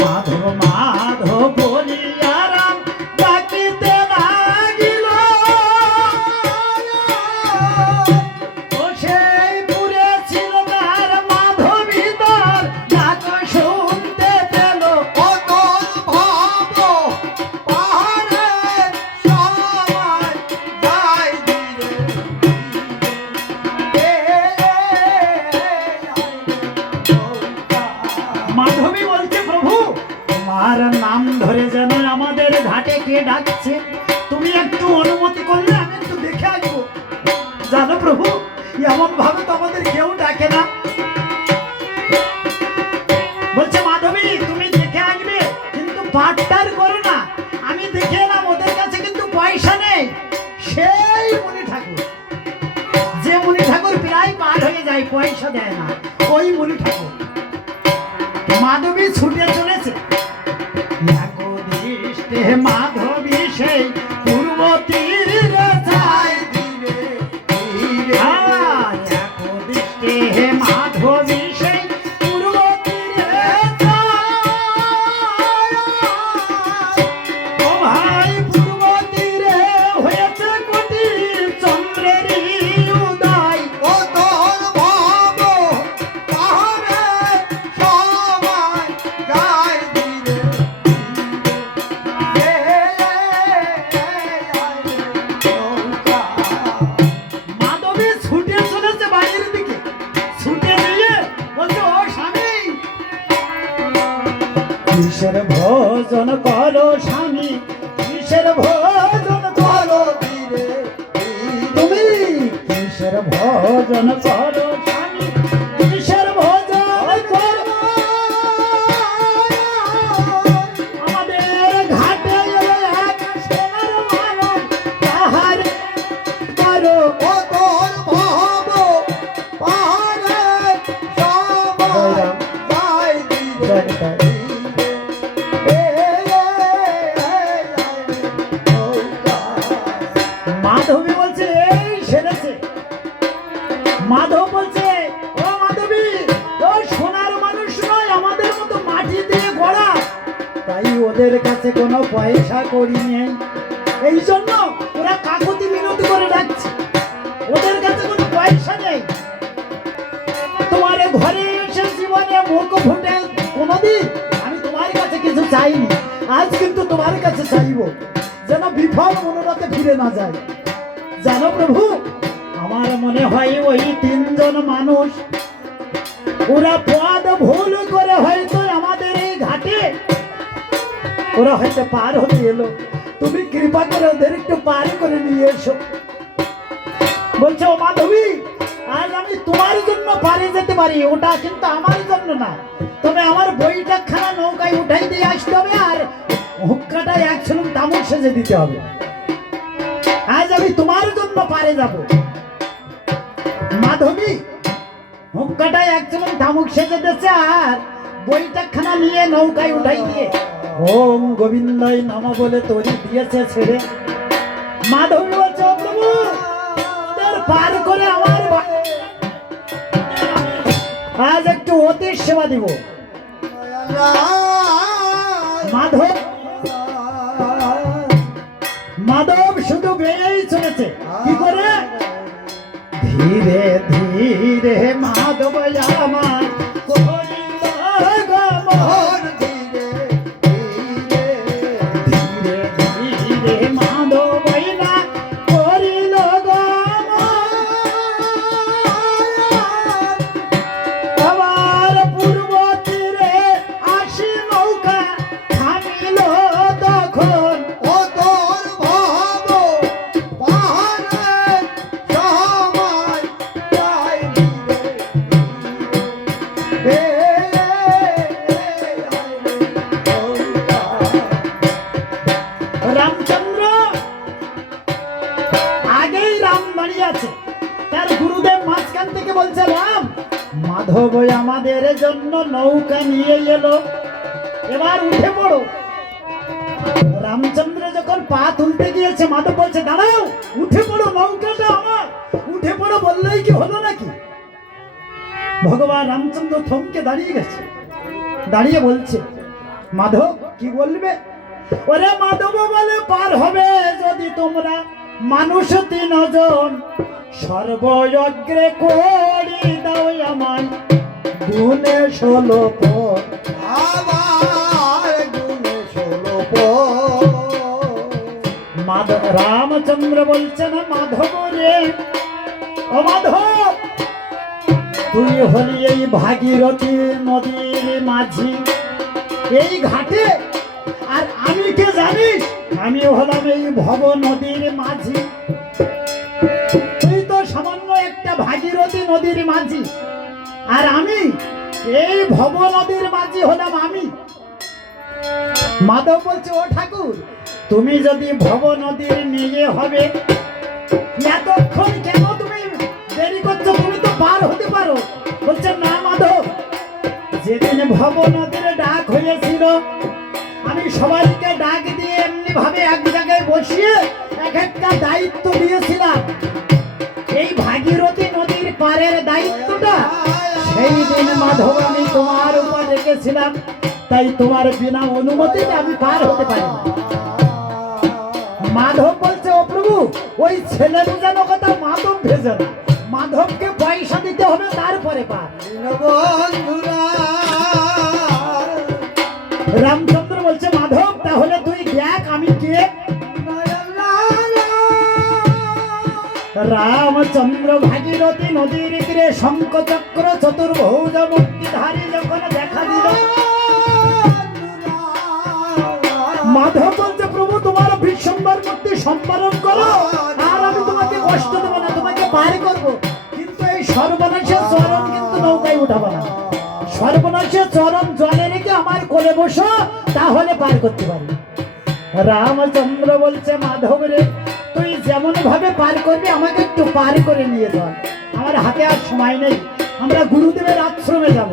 মাধব মাধব বলিয়া রাম ডাকিতে লাগিল। ও সেই পুরে ছিল তার মাধবী তার ডাক শুনতে পেল। অতল ভাব পাহাড়ে সবাই যায় ধীরে মাধবী বলছে, প্রভু তোমার নাম ধরে যেন আমাদের ঘাটে কে ডাকছে, তুমি একটু অনুমতি করলে আমি একটু দেখে আসবো। জানো প্রভু, এমন ভাবে তো আমাদের কেউ ডাকে না। বলছে মাধবী তুমি দেখে আসবে, কিন্তু পাঠটার করো না। আমি দেখে এলাম ওদের কাছে কিন্তু পয়সা নেই। সেই মুনি ঠাকুর, যে মুনি ঠাকুর প্রায় পার হয়ে যায়, পয়সা দেয় না, ওই মুনি ঠাকুর। মাধবী ছুটে চলেছে। একদৃষ্টে মাধবী সেই পূর্ব তীরে যায় ধীরে ধীরে একদৃষ্টে মাধবী সেই পূর্ব তীরে যায়। ও ভাই, পূর্ব তীরে হয়েছে কোটি চন্দ্রেরই উদয়। অতল ভাব পাহাড়ে সবাই যায় ধীরে মাধবী ছুটে চলেছে বাড়ির দিকে। ছুটে গিয়ে বলছে, ও স্বামী, কিসের ভোজন করো স্বামী, কিসের ভোজন করো, ধীরে তুমি কিসের ভোজন করো স্বামী, কিসের ভোজন করো। আমাদের ঘাটে এলো এক সোনার মানব, তাহার করো। অতল ভাব পাহাড়ে সবাই যায় ধীরে মাধবী বলছে, এই সেরেছে। মাধব বলছে, ও মাধবী, ও সোনার মানুষ নয়, আমাদের মতো মাটি দিয়ে গড়া, তাই ওদের কাছে কোনো পয়সা করি নেই। এই জন্য ওরা কাকুতি মিনতি করে ডাকছে, ওদের কাছে কোনো পয়সা নেই। তোমার ঘরে এসে জীবনে মুখ ফুটে কোনোদিন আমি তোমার কাছে কিছু চাইনি, আজ কিন্তু তোমার কাছে চাইবো, যেন বিফল মনোরথে ফিরে না যায়। জানো প্রভু, আমার মনে হয় ওই তিনজন মানুষ ওরা পদ ভুল করে হয়তো আমাদের এই ঘাটে ওরা হয়তো পার হতে এলো, তুমি কৃপা করে ওদের একটু পার করে নিয়ে এসো। বলছে, ও মাধবী, আজ আমি তোমার জন্য পারে যেতে পারি, ওটা কিন্তু আমার জন্য না। তবে আমার বইটা খানা নৌকায় উঠাই দিয়ে আসতে হবে, আর হুক্কাটা এক ছিলুম তামুক সেজে দিতে হবে। আজ আমি তোমার জন্য পারে যাব। মাধবী হুক্কাটা এক ছিলুম তামুক সেজে দিচ্ছে, আর বইটা খানা নিয়ে নৌকায় উঠাই দিয়ে ওম গোবিন্দাই নম বলে তরি দিয়েছে ছেড়ে। মাধবী বলছে, ও প্রভু, ওদের পার করে আমার আজ একটু অতির সেবা দিব। মাধব মাধব শুধু বেড়েই চলেছে, কি করে? ধীরে ধীরে মাধব আমার করিল গমন, ধীরে ধীরে ধীরে ধীরে মাধব না করিল গমন। আবার পূর্ব তীরে আসি নৌকা থামিল তখন। অতল ভাব পাহাড়ে সবাই যায় ধীরে রামচন্দ্র আগেই রাম দাঁড়িয়ে আছে, তার গুরুদেব মাঝখান থেকে বলছে, রাম, মাধব আমাদের জন্য নৌকা নিয়ে এলো, এবার উঠে পড়ো। রামচন্দ্র যখন পা তুলতে গিয়েছে, মাধব বলছে, দাঁড়াও, উঠে পড়ো, নৌকাটা আমার, উঠে পড়ো বললেই কি হলো নাকি? ভগবান রামচন্দ্র থমকে দাঁড়িয়ে গেছে, দাঁড়িয়ে বলছে, মাধব কি বলবে? ওরে মাধব বলে পার হবে যদি তোমরা মানুষ 3 জন, সর্বযজ্ঞে করি দাও আমায় গুণে 16 পর। আমার গুণে 16 রামচন্দ্র বলছেন মাধব রে, ও মাধব তুই হলি এই ভাগীরথী নদীর মাঝি, এই ঘাটে, আর আমি কে জানিস? আমি হলাম এই ভব নদীর মাঝি। তুই তো সামান্য একটা ভাগীরথী নদীর মাঝি, আর আমি এই ভব নদীর মাঝি হলাম আমি। মাধব বলছে ও ঠাকুর, তুমি যদি ভব নদীর নিয়ে হবে, এতক্ষণ কেন তুমি দেরি করছো? তুমি তো পার হতে পারো। বলছে না মাধব, যেদিন ভব নদীর ডাক হয়েছিল, আমি সবাইকে ডাক দিয়ে এমনি ভাবে এক জায়গায় বসিয়ে এক একটা দায়িত্ব দিয়েছিলাম। এই ভাগীরথী নদীর পারের দায়িত্বটা সেই দিন মাধব আমি তোমার উপর রেখেছিলাম, তাই তোমার বিনা অনুমতিতে আমি পার হতে পারি না। মাধব বলছে ও প্রভু, ওই ছেলে বোঝানো কথা মাধব ভেজে না, মাধবকে পয়সা দিতে হবে তারপরে পার। বন্ধুরা রামচন্দ্র বলছে মাধব তাহলে তুই দেখ আমি কে। রামচন্দ্র ভাগীরথী নদীর তীরে শঙ্খ চক্র চতুর্ভুজ মূর্তিধারী যখন দেখা দিল, মাধব বলছে প্রভু তোমার বিশ্বম্বর মূর্তি সম্পাদন করো, আর আমি তোমাকে কষ্ট দেবো না, তোমাকে পার করবো, কিন্তু এই সর্বনাশের চরম কিন্তু নৌকায় উঠাবো না। সর্বনাশের চরম জলে রেখে আমার কোলে বসো, তাহলে পার করতে পারি। রামচন্দ্র বলছে মাধব রে, তুই যেমন ভাবে পার করবি আমাকে একটু পার করে নিয়ে চল, আমার হাতে আর সময় নেই, আমরা গুরুদেবের আশ্রমে যাব।